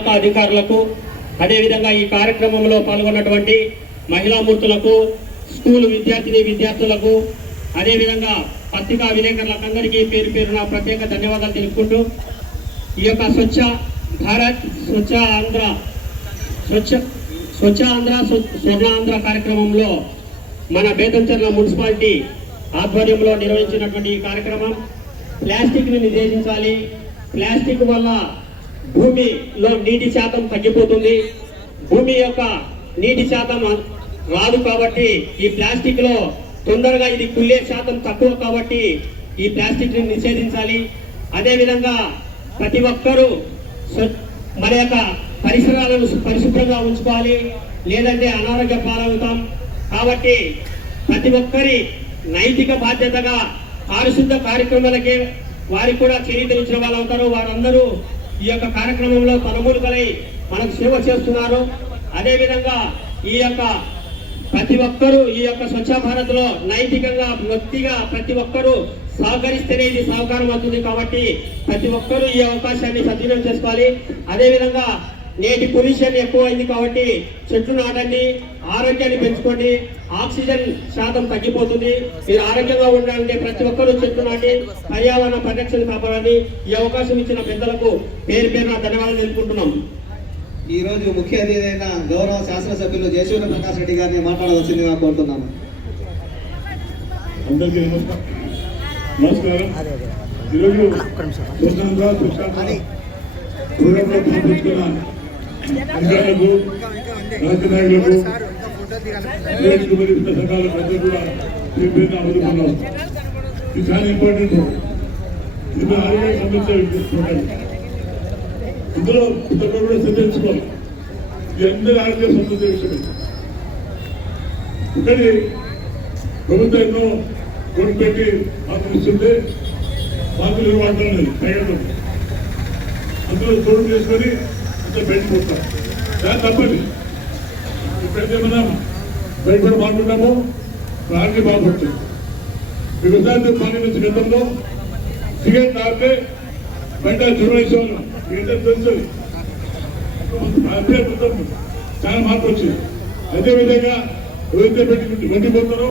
శాఖ అధికారులకు అదేవిధంగా ఈ కార్యక్రమంలో పాల్గొన్నటువంటి మహిళామూర్తులకు స్కూల్ విద్యార్థిని విద్యార్థులకు అదేవిధంగా పత్రికా విలేకరులకు అందరికీ పేరు పేరున ప్రత్యేక ధన్యవాదాలు తెలుపుకుంటూ ఈ యొక్క స్వచ్ఛ భారత్ స్వచ్ఛ ఆంధ్ర స్వచ్ఛ స్వచ్ఛ ఆంధ్ర స్వర్ణ ఆంధ్ర కార్యక్రమంలో మన బేతంచెర్ల మున్సిపాలిటీ ఆధ్వర్యంలో నిర్వహించినటువంటి ఈ కార్యక్రమం. ప్లాస్టిక్ని నిషేధించాలి ప్లాస్టిక్ వల్ల భూమిలో నీటి శాతం తగ్గిపోతుంది. భూమి యొక్క నీటి శాతం రాదు కాబట్టి ఈ ప్లాస్టిక్లో తొందరగా ఇది కుళ్ళే శాతం తక్కువ కాబట్టి ఈ ప్లాస్టిక్ని నిషేధించాలి. అదేవిధంగా ప్రతి ఒక్కరూ స్వ- మన యొక్క పరిసరాలను పరిశుభ్రంగా ఉంచుకోవాలి. లేదంటే అనారోగ్య పాలవుతాం. కాబట్టి ప్రతి ఒక్కరి నైతిక బాధ్యతగా పారిశుద్ధ కార్యక్రమాలకే వారికి కూడా చరిత్రించిన వాళ్ళు అవుతారు వారందరూ ఈ యొక్క కార్యక్రమంలో తలమూలుకలై మనకు సేవ చేస్తున్నారు. అదేవిధంగా ఈ యొక్క ప్రతి ఒక్కరూ ఈ యొక్క స్వచ్ఛ భారత్లో నైతికంగా వ్యక్తిగా ప్రతి ఒక్కరూ సహకరిస్తేనే ఇది సహకారం అవుతుంది కాబట్టి ప్రతి ఒక్కరూ ఈ అవకాశాన్ని సద్వినియోగం చేసుకోవాలి. అదేవిధంగా నేటి పొల్యూషన్ ఎక్కువైంది కాబట్టి చెట్లు నాటండి ఆరోగ్యాన్ని పెంచుకోండి ఆక్సిజన్ శాతం తగ్గిపోతుంది. మీరు ఆరోగ్యంగా ఉండాలంటే ప్రతి ఒక్కరూ చెట్లు నాటి పర్యావరణ పరిరక్షణ కాపాడాలని ఈ అవకాశం ఇచ్చిన పెద్దలకు పేరు పేరున ధన్యవాదాలు తెలుపుకుంటున్నాం. ఈ రోజు ముఖ్య అతిథి గౌరవ శాసనసభ్యులు జయసూర్య ప్రకాష్ రెడ్డి గారిని మాట్లాడవలసిందిగా కోరుతున్నాను. అందరికీ నమస్కారం. నమస్కారం. ఈరోజు ప్రోగ్రాంలో పాల్పంచుకున్న అధికారులకు రాజకీయ నాయకులకు ప్రేక్షకు మరియు వివిధ సంఘాలకు అందరూ కూడా పేరు పేరున అందుకున్నాం ఇది చాలా ఇంపార్టెంట్ ఇది ఆరోగ్య ప్రోగ్రాం ఇందులో ఒక్కరు కూడా శ్రద్ధించుకోవాలి ఇది అందరి ఆరోగ్య సంబంధించిన విషయం. ఒకటి ప్రభుత్వం ఎన్నో కోటి పెట్టి మాకు పైగా అందులో చోటు చేసుకొని అంత బయటకు పోతాం. దాని తప్పది ఇప్పుడైతే మనం బయట మాట్లాడము? ప్రాణి బాగుపడుతుంది వ్యవసాయం పానీ గతంలో సిగరెట్ తాగితే బయట జ్వరం ఏంటంటే తెలుస్తుంది చాలా మార్పు వచ్చింది. అదేవిధంగా ఎవరైతే పెట్టి వండిపోతారో